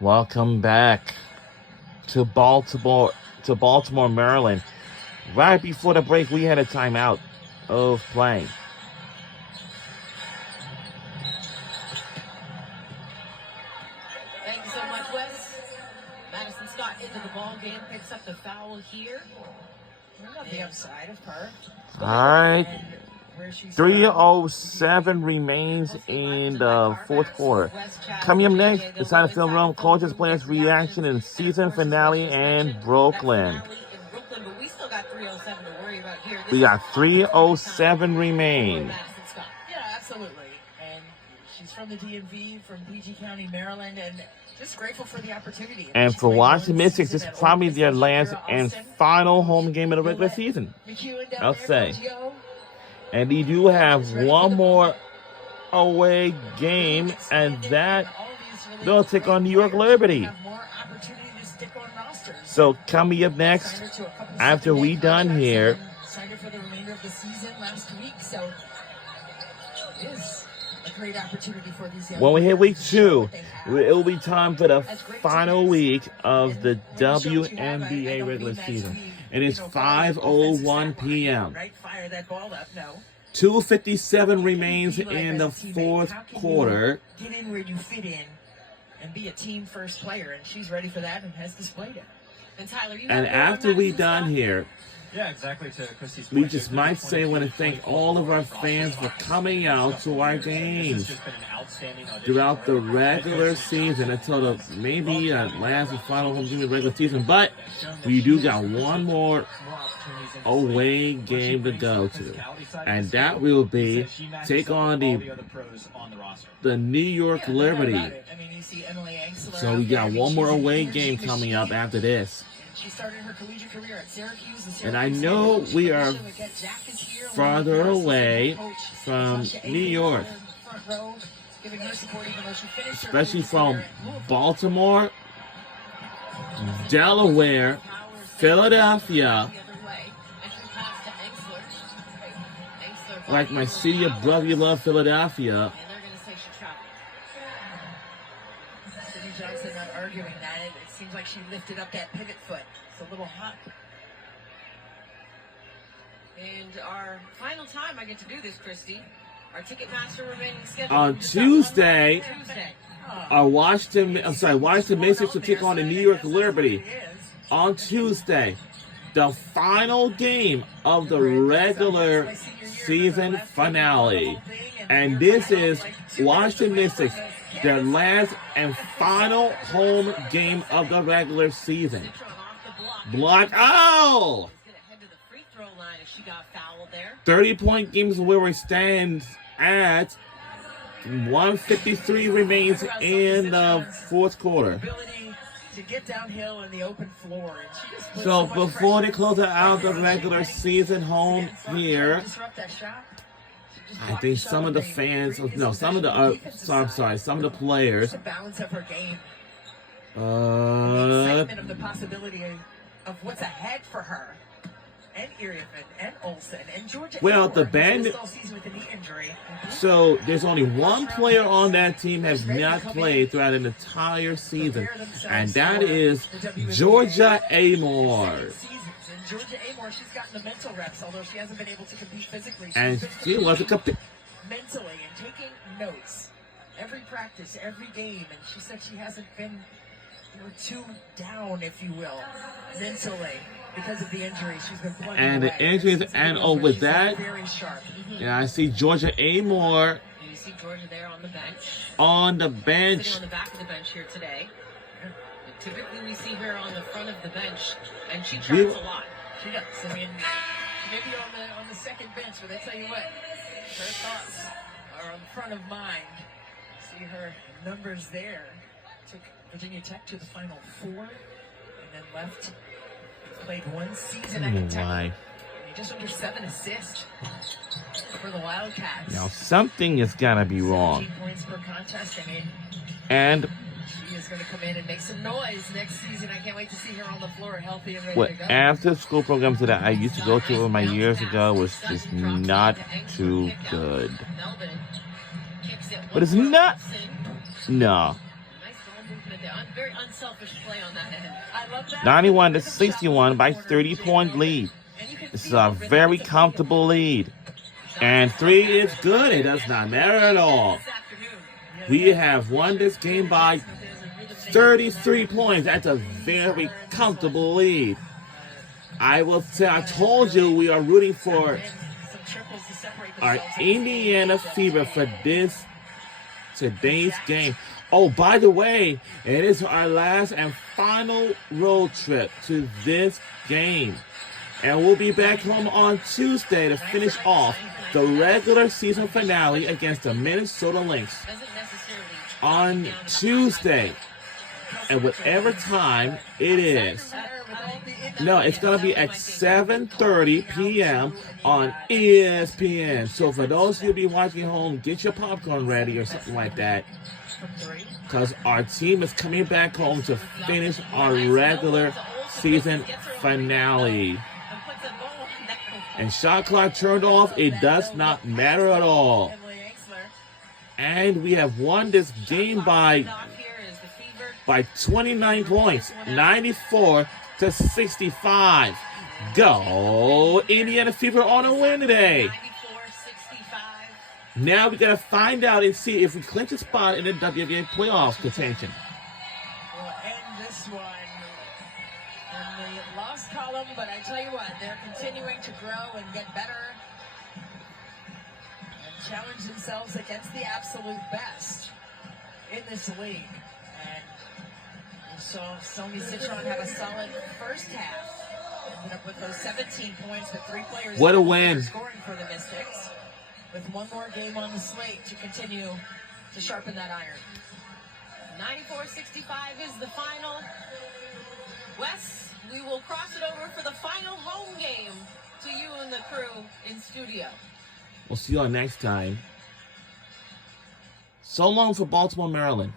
Welcome back to Baltimore, Maryland. Right before the break, we had a timeout of play. Thank you so much, Wes. Madison Scott into the ball game, picks up the foul here. On the outside of her. All right. 3:07 remains in the fourth quarter. Coming up next, it's time to film room, coaches, players' reaction in season finale in Brooklyn. We got 3:07 remain. Yeah, absolutely. And she's from the DMV, from PG County, Maryland, and just grateful for the opportunity. And for Washington Mystics, this is probably their last and final home game of the regular season, I'll say. And they do have one more away game, and that they'll take on New York Liberty. So coming up next, after we done here, when we hit week 2, it will be time for the final week of the WNBA regular season. It is 5:01 p.m. 2:57 remains in the fourth quarter. Get in where you fit in and be a team first player, and she's ready for that and has displayed it. And Tyler, and after we done here, yeah, exactly. To Christy's we just might say, I want to thank all of our fans for coming out to our games throughout the regular season until the maybe last and final home game of the regular season. But we do got one more away game to go to, and that will be take on the New York Liberty. So we got one more away game coming up after this. She started her collegiate career at Syracuse. And I know we are farther away from New York, especially from Baltimore, Delaware, Philadelphia, like my city of brotherly love, Philadelphia. Johnson not arguing that. It seems like she lifted up that pivot foot. It's a little hot. And our final time I get to do this, Christy. Our Ticketmaster remaining schedule. On Tuesday, Washington Mystics will take on the New York Liberty. On Tuesday, the final game of the regular season finale. And this is Washington Mystics, their last and final home game of the regular season. Block. Oh! 30-point games where we stand at 1:53 remains in the fourth quarter. So before they close out the regular season home here, I think some of the fans, some of the players, of the possibility of what's ahead for her, and Iriafen, and Olsen, and Georgia. Well, the band. So there's only one player on that team has not played throughout an entire season, and that is Georgia Amore. Georgia Amore, she's gotten the mental reps, although she hasn't been able to compete physically. And she was a compete mentally and taking notes every practice, every game, and she said she hasn't been too down, if you will, mentally because of the injury. She's been plugging and away. The injuries, and with that, very sharp. Yeah, I see Georgia Amore. You see Georgia there on the bench. On the bench. Sitting on the back of the bench here today. But typically we see her on the front of the bench, and she tries a lot. She does. I mean, she may be on the second bench, but I tell you what, her thoughts are on the front of mind. See her numbers there. Took Virginia Tech to the Final Four, and then left. Played one season at Kentucky. Just under 7 assists for the Wildcats. Now something is gonna be wrong. 17 points per contest. I mean, and she is going to come in and make some noise next season. I can't wait to see her on the floor, healthy and ready to go. After school programs that I used to go to my years ago was just not too good. But it's not. No. movement there. Very unselfish play on that end. I love that. 91-61 by 30-point lead. This is a very comfortable lead. And 3 is good. It does not matter at all. We have won this game by 33 points. That's a very comfortable lead. I will say, I told you we are rooting for our Indiana Fever for today's game. Oh, by the way, it is our last and final road trip to this game. And we'll be back home on Tuesday to finish off the regular season finale against the Minnesota Lynx on Tuesday. At whatever time it is. No, it's going to be at 7:30 p.m. on ESPN. So for those of you be watching home, get your popcorn ready or something like that. Because our team is coming back home to finish our regular season finale. And shot clock turned off, it does not matter at all. And we have won this game by 29 points, 94-65. Go Indiana Fever on a win today. Now we gotta find out and see if we clinch a spot in the WNBA playoffs contention. We'll end this one in the loss column, but I tell you what, they're continuing to grow and get better and challenge themselves against the absolute best in this league. And so Sonia Citron had a solid first half. Ended up with those 17 points with 3 players. What a win. Scoring for the Mystics. With one more game on the slate to continue to sharpen that iron. 94-65 is the final. Wes, we will cross it over for the final home game to you and the crew in studio. We'll see you all next time. So long for Baltimore, Maryland.